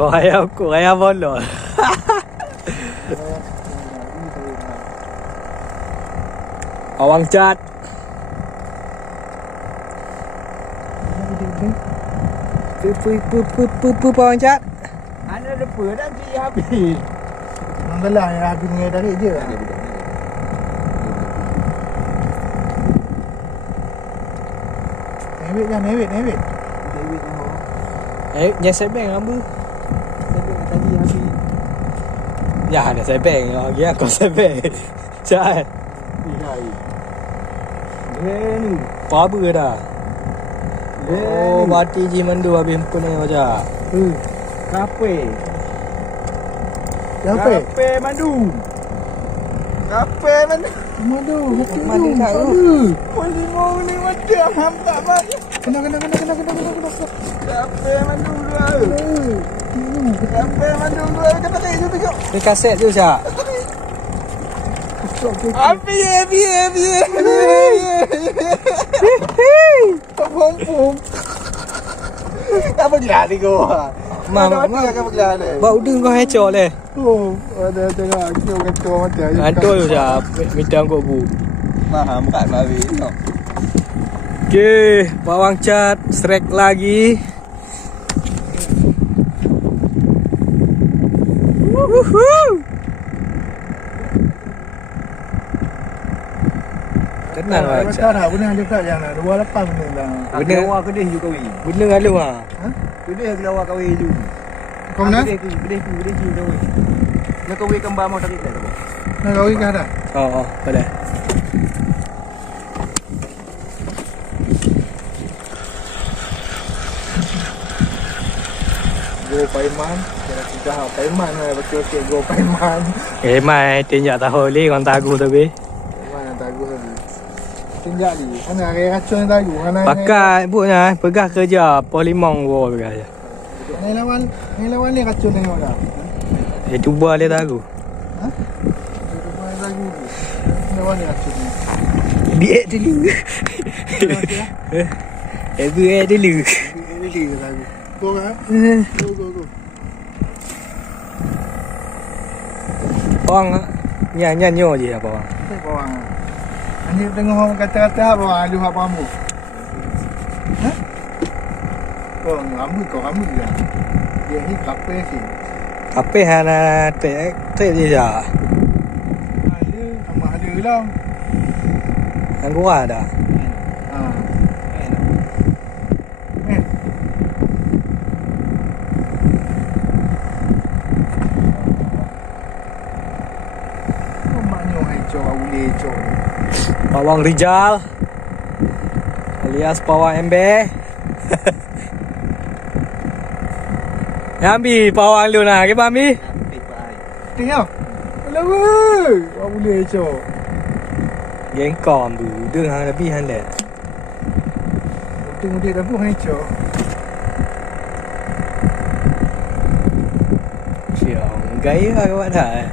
Kau ayah bolot. Awang cat. Awang cat. Ana lupa dah beli habis. Membelah yang habis dengan tarik je. Newit kan, newit. Nyesebeng apa? Sebab tadi habis. Ya, ada sebeng. Lagi aku sebeng. Cat. Ni. Apa dah? Oh, mati je mandu habis pun ni aja. Kape. Siapa? Kape madu. Kape madu. Madu, Madu tak tu. Boleh mau ni macam hampa mak. Kena. Kape madu dua. Kape madu dua kata tak itu tengok. Ni kaset tu Syak. Api. Pom. Apa gelap ni kau? Mak apa gelap ni? Bau udung kau hecok le. Oh, ada tengok kita kacau macam. Antul tu Syak. Minta kau bu. Maham kat mari. Okey, bawang cat strike lagi. Tenang lah Tak Cat. dah benar dekat yang 28 benar dah. Benar. Keluar kedih you kawi. Bener ngalu ah. Kedih keluar kawi you. Kau nak? Kedih you kawi. Nak kawi kembar mau tarik dah tu. Nak kau ikan dah? Oh, boleh. Go Paiman. Kira kita Paiman lah. Okey, go Paiman. Mai tinjak tahu li orang tagu tapi. Paiman yang tagu tadi. Tinjak ni. Mana raya racun yang tagu? Pakai buatnya pegah kerja pos limong gua pegah je. Ni lawan ni racun tengok dah. Cuba dia tagu. Ha? Dia main tagu tu. Lawan ni racun ni. Biak dulu. Biak dulu. Ini dia tagu. Go kan? Go. Orang nyanyo je apa orang. Tengok bawang. Ani tengok orang kata-kata apa bawang alu apa kamu? Ha? Kau rambut je. Dia ni kape sih. Apa hana te je ya. Ada sama ada lah. Anggu ada. Ha. Pawang Rijal alias Pawang Embe. Ambil pawang lu nak, ke ambil? Tengok. Alah weh. Kau boleh cok. Gengkom tu, dia hang lebih hang le. Tengok dia dah buh ni cok. Siang, gaya lah kau dah.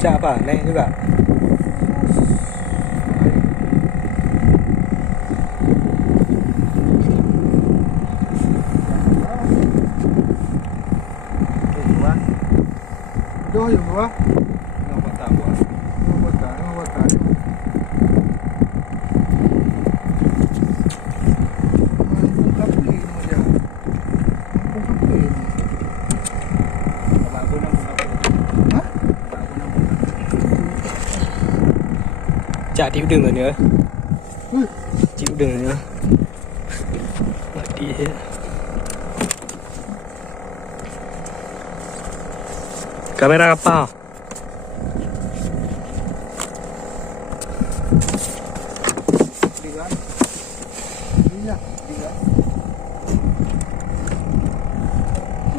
Cak apa? Naik juga. Doh yang buah. Nampak tak buat. Nampak tak. Kampung kape ni macam. Kampung kape ni. Abang aku nampak apa? Ha? Abang aku nampak. Cak tiup đường rồi nữa. Ui. Chịu đường rồi nữa. Mati hết. Kamera apa? Tiga.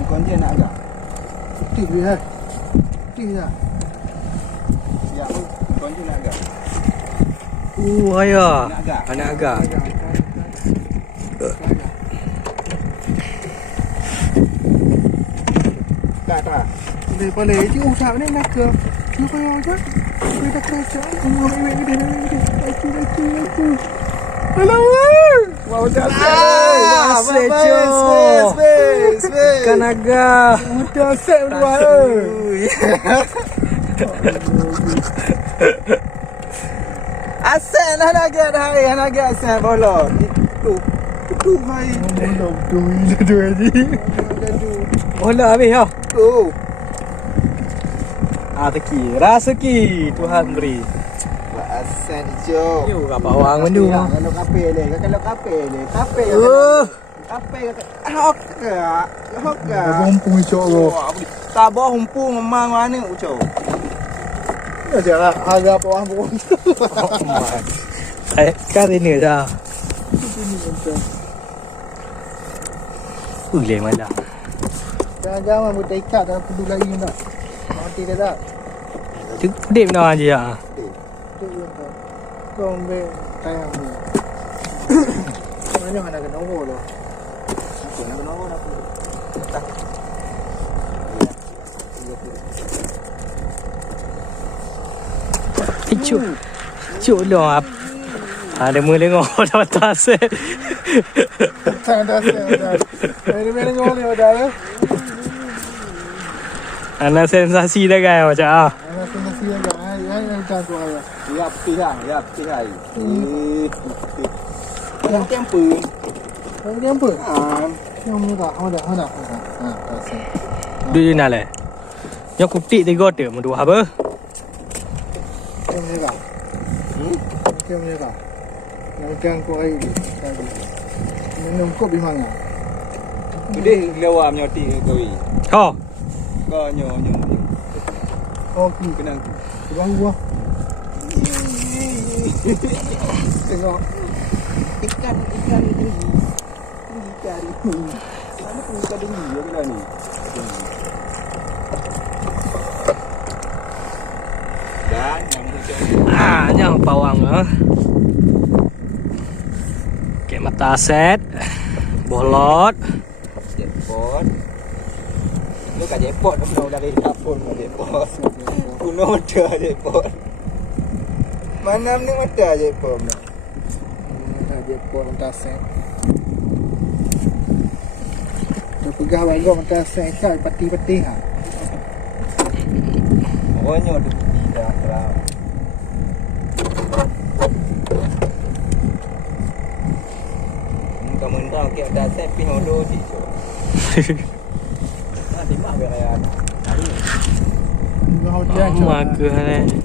Kau je nak agak. Tiga. Ya, kau je nak agak. Ayah. Nak agak. Anak agak. Tak. Boleh. Itu usah ni nak ke. Dia payah aja. Dia dah kerja. Kamu ambil dia. Aku. Mau dah Sejo. Kanaga. Udah set dua. Asen nak asen bola. Itu hai. Dua ni. Bola habis ya. Tu. Rezeki, rezeki Tuhan beri. Asen hijau. Yo apa orang mendu. Kalau kape ni. Kape. Hok ke? Bumpung cok lo. Tak bawa humpung memang mana ucap. Ya jangan harga apa orang pun. Kan ini dah. Boleh malam. Jangan buat ikat dalam peduli lagi tak. Mati dah tak. Dip dah aja ya. Tu yang tak. Kau ambil tayang ni. Mana nak kena nombor lo. Aku nak nombor aku. Tak. Cuk dah. Ada mula tengok dah atas. Tak dah. Mana ngol ni dah. Ana sensasi dah kan macam ah. Anak sensasi aja. Ai macam tu aja. Ya putih hai. Yang campur. Ini apa? Ah, Yang ni tak. Ada. Ha, tak sah. Dia nak le. Yang kutik tiga tu mu dua apa? Yang ni tak. Yang ni tak. Yang kan kau air ni. Minum kau bimang ah. Gede lewa menyoti kau ni. Ha. Kau nyo. Okey. Kenang. Bang buah. Tengok. Ikan tinggi kari. Mana pun ikan tinggi ya bila ni. Dan yang muncul. Jangan pawang ah. Okey mata set. Bolot. Jackpot. Lu kat jackpot dah dari dapur kat jackpot. Kuno dah jackpot. Mana ni mata jackpot ni? Tak dia pun tasik. Dia pegah bagong tasik kan peti-peti ha. Pokoknya tu tidak terang. Mentang-mentang kita dah set pin odo di so. Nanti mak berayan. Kau dia Maga ni.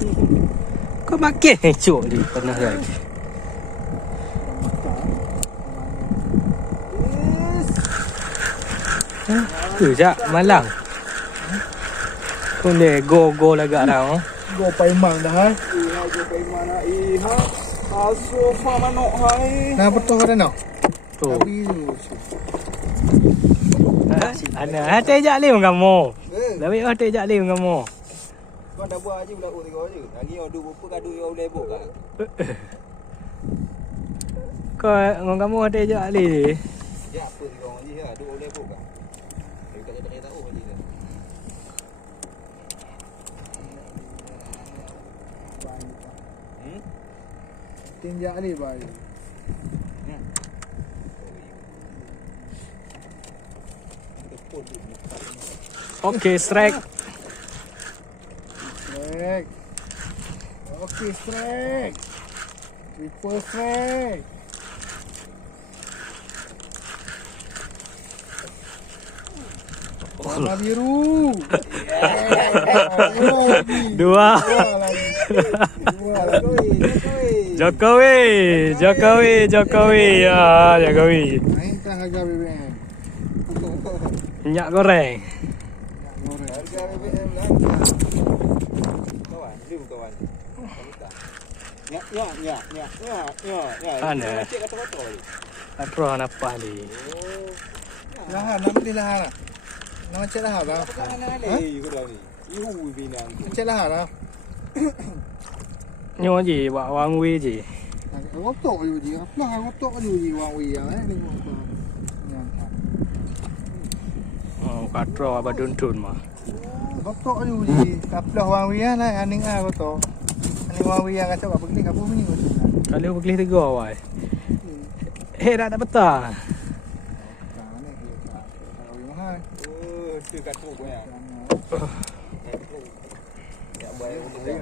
Kau makin cuk ni pernah lagi. Tu jak malang. Kau ni go lagak dah. go paimang dah ha. Iha je pai mana iha. Aso fa manok hai. Nah betul ada nak. Tu. Tapi Ana hati jak lim kamu. Eh, Lebih hati jak lim kamu. kau dah buat aje budak tiga je. Lagi yang duk apa kadu yang lebok kan. Kau ngong kamu hati jak lim. Ya apa tiga orang je ha, duk lebok kan. Dia kata tak tahu je kan. tinjak ni baik. Okey, strike. Strike. Okey, strike. Triple strike. Warna biru. Dua. Jokowi. Ya, Jokowi. Main tak harga BBM. Minyak goreng. Harga BBM lah. Kawan, dia kawan. Ya. Mana? Cik kata-kata ni. Atro apa ni? Lahan, nama dia lahan. Nama cik lahan lah. Mana lagi kau dah ni? Ihu binang. Cik lahan lah. Nyo je, buat wang we je. Rotok je je. Apa rotok je je wang wi ah ni. Oh, katro apa dun mah. Rotok je je. Kaplah wang wi ah lah aning ah rotok. Aning wang wi ah kacau apa pergi kapu ni. Kalau pergi tiga awal. dah betul. Mana dia? Kalau yang mahal. Oh, tu kat tu ya. Ya, boleh untuk dia.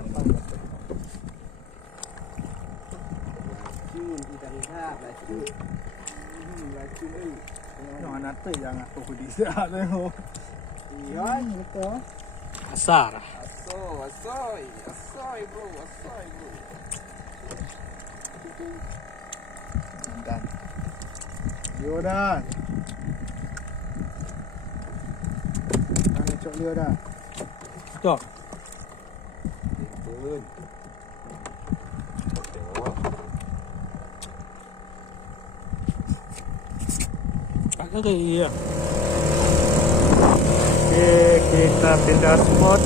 Yang nanti yang aku di sana tengok. Iya, betul. Asar. Asoy bro. Dan. Yo dah. Ana cok dia dah. Betul. Pun. Tak keri ya. Oke, kita pindah spot.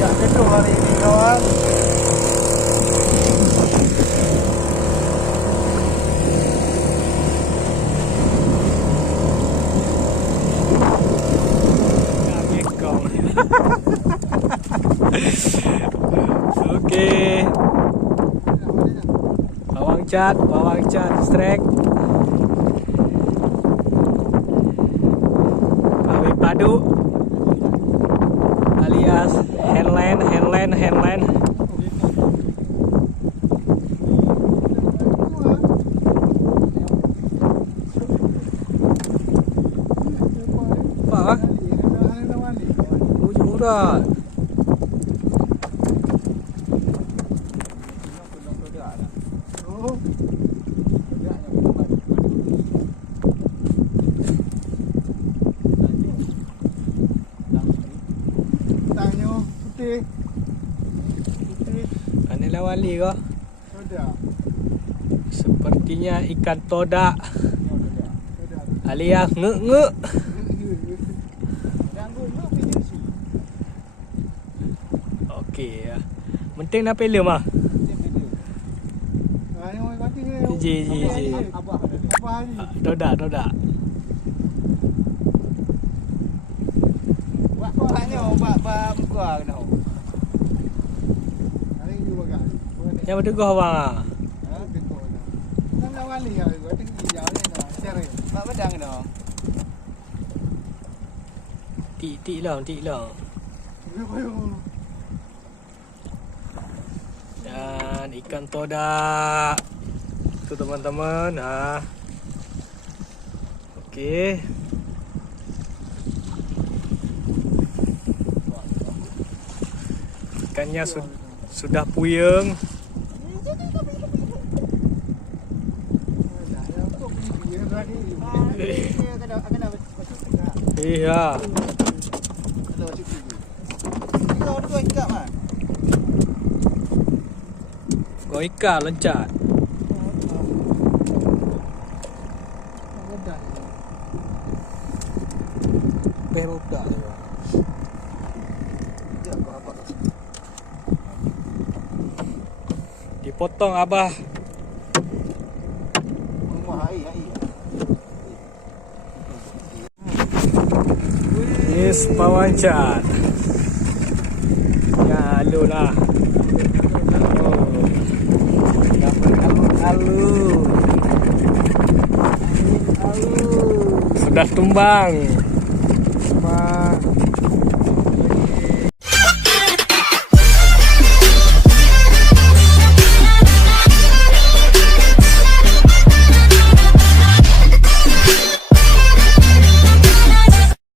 Ya, betul hari ini kawan. Kami kong. Oke. Bawang cat, strike. Kami padu alias handline. Apa? Ujung dah. Tanya putih. Anilah wali kau. Sudah. Sepertinya ikan todak alias nge. Okey ya. Penting nak film ah. Ji. Apa hari? Todak. Tanya bab muka kena. Hari ni juga. Yang betul kau abang ah. Kan lawan ni aku tinggi jauh ni nak cari. Mak pedang kena. Tik lah. Dan ikan todak. Tu teman-teman ah. Okey. Ikannya sudah puyeng. Iya. Kau ikan loncat. Budak tu. Dipotong abah. Yes, pawancat. Ya, halu lah. Dapat halu. Sudah tumbang.